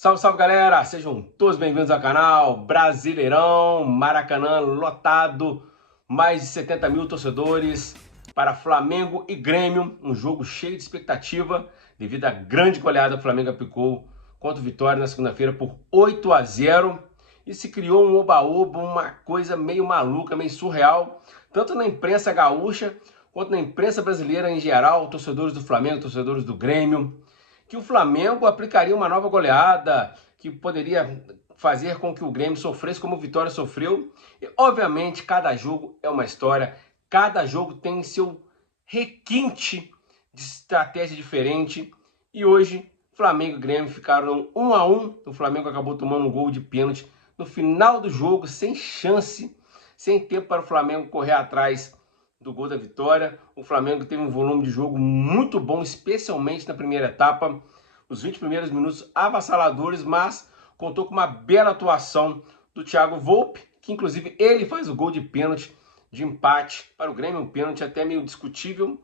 Salve, salve galera! Sejam todos bem-vindos ao canal Brasileirão, Maracanã lotado, mais de 70 mil torcedores para Flamengo e Grêmio, um jogo cheio de expectativa devido à grande goleada que o Flamengo aplicou contra o Vitória na segunda-feira por 8-0 e se criou um oba-oba, uma coisa meio maluca, meio surreal, tanto na imprensa gaúcha quanto na imprensa brasileira em geral, torcedores do Flamengo, torcedores do Grêmio, que o Flamengo aplicaria uma nova goleada, que poderia fazer com que o Grêmio sofresse como o Vitória sofreu. E, obviamente, cada jogo é uma história, cada jogo tem seu requinte de estratégia diferente. E hoje, Flamengo e Grêmio ficaram 1-1. O Flamengo acabou tomando um gol de pênalti no final do jogo, sem chance, sem tempo para o Flamengo correr atrás do gol da vitória. O Flamengo teve um volume de jogo muito bom, especialmente na primeira etapa, os 20 primeiros minutos avassaladores, mas contou com uma bela atuação do Thiago Volpe, que inclusive ele faz o gol de pênalti de empate para o Grêmio, um pênalti até meio discutível,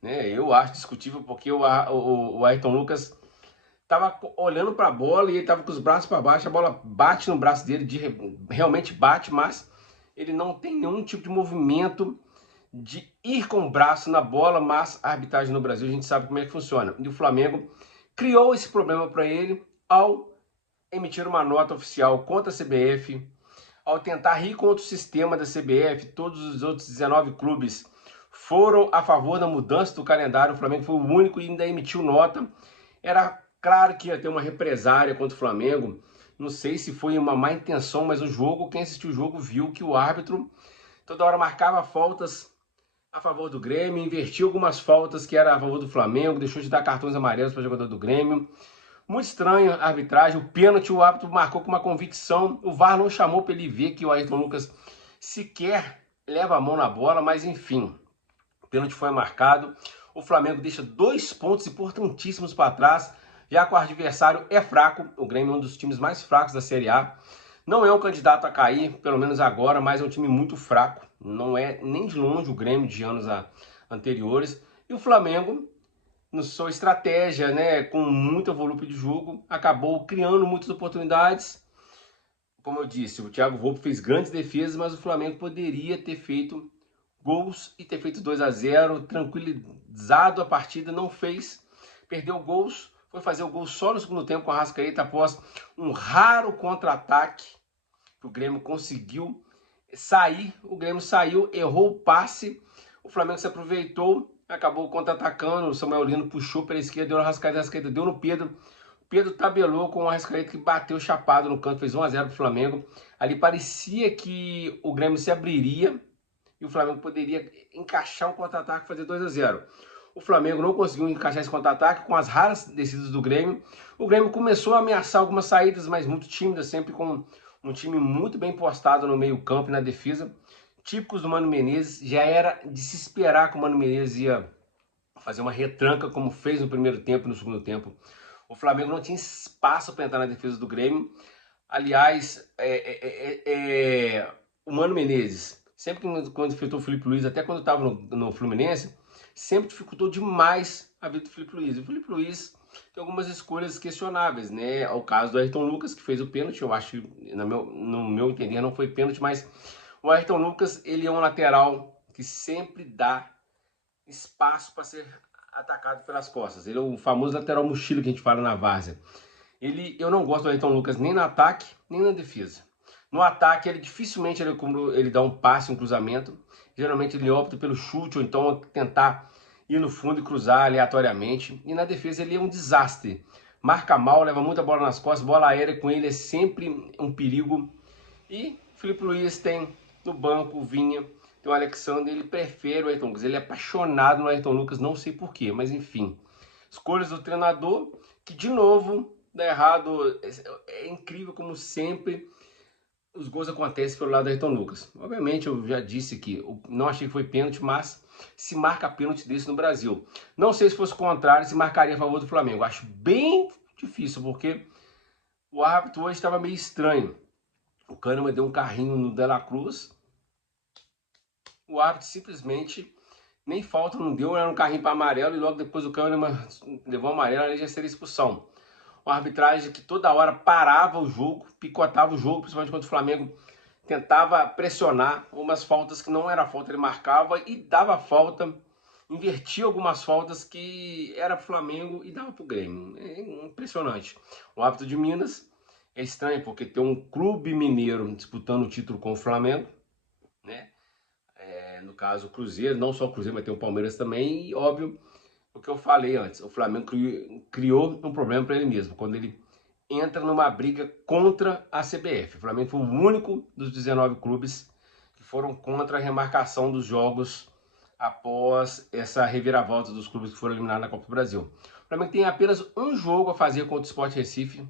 né? Eu acho discutível porque o Ayrton Lucas estava olhando para a bola e ele estava com os braços para baixo, a bola bate no braço dele, realmente bate, mas ele não tem nenhum tipo de movimento de ir com o braço na bola, mas a arbitragem no Brasil a gente sabe como é que funciona. E o Flamengo criou esse problema para ele ao emitir uma nota oficial contra a CBF, ao tentar rir contra o sistema da CBF. Todos os outros 19 clubes foram a favor da mudança do calendário, o Flamengo foi o único e ainda emitiu nota. Era claro que ia ter uma represária contra o Flamengo, não sei se foi uma má intenção, mas o jogo, quem assistiu o jogo viu que o árbitro toda hora marcava faltas a favor do Grêmio, invertiu algumas faltas que era a favor do Flamengo, deixou de dar cartões amarelos para jogador do Grêmio. Muito estranho a arbitragem, o pênalti o árbitro marcou com uma convicção, o VAR não chamou para ele ver que o Ayrton Lucas sequer leva a mão na bola, mas enfim, o pênalti foi marcado. O Flamengo deixa 2 pontos importantíssimos para trás, já que o adversário é fraco, o Grêmio é um dos times mais fracos da Série A. Não é um candidato a cair, pelo menos agora, mas é um time muito fraco. Não é nem de longe o Grêmio de anos anteriores. E o Flamengo, na sua estratégia, né, com muita volúpia de jogo, acabou criando muitas oportunidades. Como eu disse, o Thiago Volpe fez grandes defesas, mas o Flamengo poderia ter feito gols e ter feito 2-0, tranquilizado a partida, não fez. Perdeu gols, foi fazer o gol só no segundo tempo com a Arrascaeta após um raro contra-ataque que o Grêmio conseguiu sair. O Grêmio saiu, errou o passe, o Flamengo se aproveitou, acabou contra-atacando, o Samuel Lino puxou pela esquerda, deu no Arrascaeta, Arrascaeta deu no Pedro. O Pedro tabelou com o Arrascaeta que bateu chapado no canto, fez 1-0 para o Flamengo. Ali parecia que o Grêmio se abriria e o Flamengo poderia encaixar um contra-ataque e fazer 2-0. O Flamengo não conseguiu encaixar esse contra-ataque com as raras descidas do Grêmio. O Grêmio começou a ameaçar algumas saídas, mas muito tímidas, sempre com um time muito bem postado no meio campo e na defesa. Típicos do Mano Menezes, já era de se esperar que o Mano Menezes ia fazer uma retranca como fez no primeiro tempo e no segundo tempo. O Flamengo não tinha espaço para entrar na defesa do Grêmio. Aliás, o Mano Menezes, sempre quando enfrentou o Felipe Luiz, até quando estava no Fluminense, sempre dificultou demais a vida do Felipe Luiz. O Felipe Luiz tem algumas escolhas questionáveis, né? O caso do Ayrton Lucas, que fez o pênalti, eu acho que, no meu entender, não foi pênalti, mas o Ayrton Lucas, ele é um lateral que sempre dá espaço para ser atacado pelas costas. Ele é o famoso lateral mochila que a gente fala na várzea. Eu não gosto do Ayrton Lucas nem no ataque, nem na defesa. No ataque, ele dificilmente ele dá um passe, um cruzamento. Geralmente ele opta pelo chute ou então tentar ir no fundo e cruzar aleatoriamente. E na defesa ele é um desastre. Marca mal, leva muita bola nas costas, bola aérea com ele é sempre um perigo. E Felipe Luiz tem no banco o Vinha, tem o Alexandre, ele prefere o Ayrton Lucas. Ele é apaixonado no Ayrton Lucas, não sei porquê, mas enfim. Escolhas do treinador, que de novo dá errado. É incrível como sempre os gols acontecem pelo lado do Ayrton Lucas. Obviamente, eu já disse que não achei que foi pênalti, mas se marca pênalti desse no Brasil. Não sei se fosse o contrário, se marcaria a favor do Flamengo. Acho bem difícil, porque o árbitro hoje estava meio estranho. O Kahneman deu um carrinho no De La Cruz. O árbitro simplesmente nem falta não deu, era um carrinho para amarelo e logo depois o Kahneman levou amarelo, aí já seria expulsão. Uma arbitragem que toda hora parava o jogo, picotava o jogo, principalmente quando o Flamengo tentava pressionar. Umas faltas que não era falta ele marcava e dava falta, invertia algumas faltas que era pro Flamengo e dava pro Grêmio. É impressionante. O árbitro de Minas é estranho porque tem um clube mineiro disputando o título com o Flamengo, né? No caso o Cruzeiro, não só o Cruzeiro, mas tem o Palmeiras também, e óbvio, o que eu falei antes, o Flamengo criou um problema para ele mesmo, quando ele entra numa briga contra a CBF. O Flamengo foi o único dos 19 clubes que foram contra a remarcação dos jogos após essa reviravolta dos clubes que foram eliminados na Copa do Brasil. O Flamengo tem apenas um jogo a fazer contra o Sport Recife,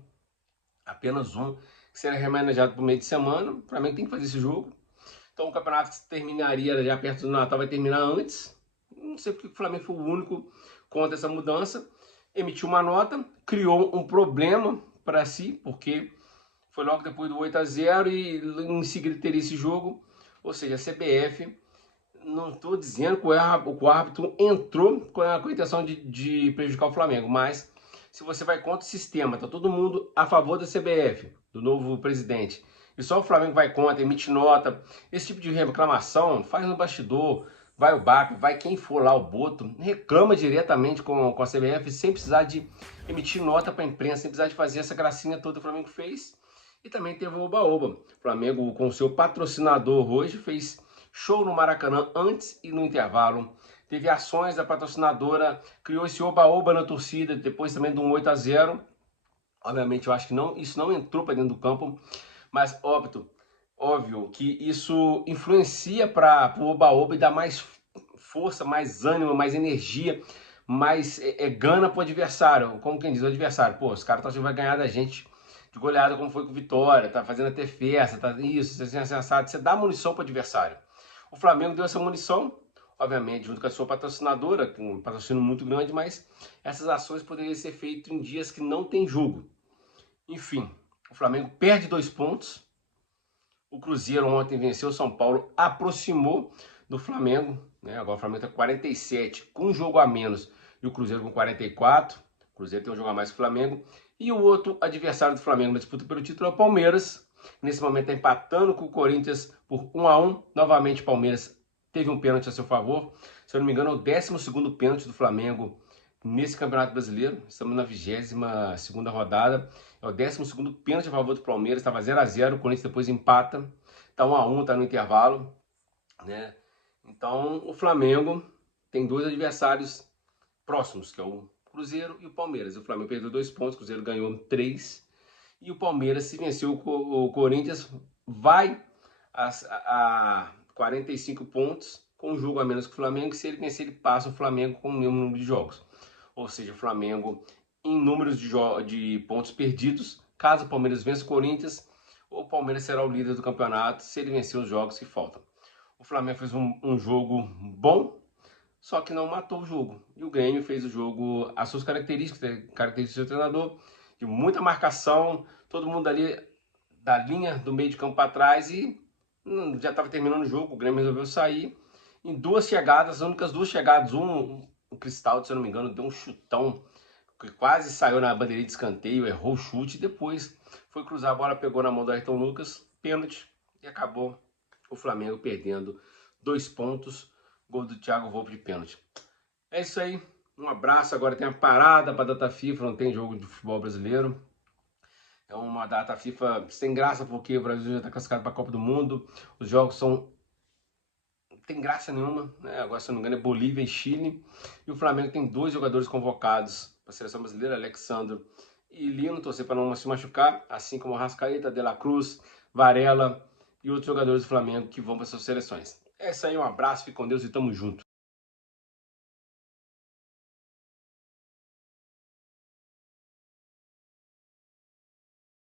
apenas um, que será remanejado por meio de semana. O Flamengo tem que fazer esse jogo. Então o campeonato que terminaria já perto do Natal vai terminar antes. Não sei porque o Flamengo foi o único contra essa mudança. Emitiu uma nota, criou um problema para si, porque foi logo depois do 8-0 e em seguida teria esse jogo. Ou seja, a CBF, não estou dizendo que o árbitro entrou com a intenção de prejudicar o Flamengo, mas se você vai contra o sistema, tá todo mundo a favor da CBF, do novo presidente, e só o Flamengo vai contra, emite nota, esse tipo de reclamação, faz no bastidor, vai o BAP, vai quem for lá, o Boto, reclama diretamente com a CBF, sem precisar de emitir nota para a imprensa, sem precisar de fazer essa gracinha toda que o Flamengo fez. E também teve o Oba-Oba. O Flamengo, com o seu patrocinador hoje, fez show no Maracanã antes e no intervalo. Teve ações da patrocinadora, criou esse Oba-Oba na torcida, depois também de um 8-0. Obviamente, eu acho que isso não entrou para dentro do campo, mas óbvio que isso influencia para o Oba-Oba e dá mais força, mais ânimo, mais energia, mais gana para o adversário. Como quem diz, o adversário, pô, os caras estão achando que vai ganhar da gente de goleada como foi com o Vitória, tá fazendo até festa, tá isso, assim, assado. Você dá munição para o adversário. O Flamengo deu essa munição, obviamente, junto com a sua patrocinadora, com um patrocínio muito grande, mas essas ações poderiam ser feitas em dias que não tem jogo. Enfim, o Flamengo perde 2 pontos. O Cruzeiro ontem venceu o São Paulo, aproximou do Flamengo, né? Agora o Flamengo está com 47, com um jogo a menos, e o Cruzeiro com 44. O Cruzeiro tem um jogo a mais que o Flamengo. E o outro adversário do Flamengo na disputa pelo título é o Palmeiras. Nesse momento está empatando com o Corinthians por 1-1. Novamente o Palmeiras teve um pênalti a seu favor. Se eu não me engano, é o 12º pênalti do Flamengo nesse Campeonato Brasileiro. Estamos na 22ª rodada. É o 12º pênalti a favor do Palmeiras. Estava 0-0, o Corinthians depois empata. Está 1-1, está no intervalo, né? Então o Flamengo tem 2 adversários próximos, que é o Cruzeiro e o Palmeiras. O Flamengo perdeu 2 pontos, o Cruzeiro ganhou 3. E o Palmeiras, se venceu o Corinthians, vai a 45 pontos, com um jogo a menos que o Flamengo. Se ele vencer, ele passa o Flamengo com o mesmo número de jogos. Ou seja, o Flamengo em números de pontos perdidos. Caso o Palmeiras vença o Corinthians, o Palmeiras será o líder do campeonato se ele vencer os jogos que faltam. O Flamengo fez um jogo bom, só que não matou o jogo. E o Grêmio fez o jogo às suas características do seu treinador, de muita marcação, todo mundo ali da linha do meio de campo para trás, e já estava terminando o jogo, o Grêmio resolveu sair. Em 2 chegadas, as únicas 2 chegadas, o Cristaldo, se eu não me engano, deu um chutão que quase saiu na bandeirinha de escanteio, errou o chute, depois foi cruzar a bola, pegou na mão do Ayrton Lucas, pênalti, e acabou o Flamengo perdendo 2 pontos. Gol do Thiago Volpe de pênalti. É isso aí. Um abraço. Agora tem a parada para a data FIFA. Não tem jogo de futebol brasileiro. É uma data FIFA sem graça porque o Brasil já está classificado para a Copa do Mundo. Os jogos são... não tem graça nenhuma, né? Agora, se eu não me engano, é Bolívia e Chile. E o Flamengo tem 2 jogadores convocados para a seleção brasileira, Alexandro e Lino, torcer para não se machucar, assim como Arrascaeta, De La Cruz, Varela e outros jogadores do Flamengo que vão para suas seleções. É isso aí, um abraço, fique com Deus e tamo junto.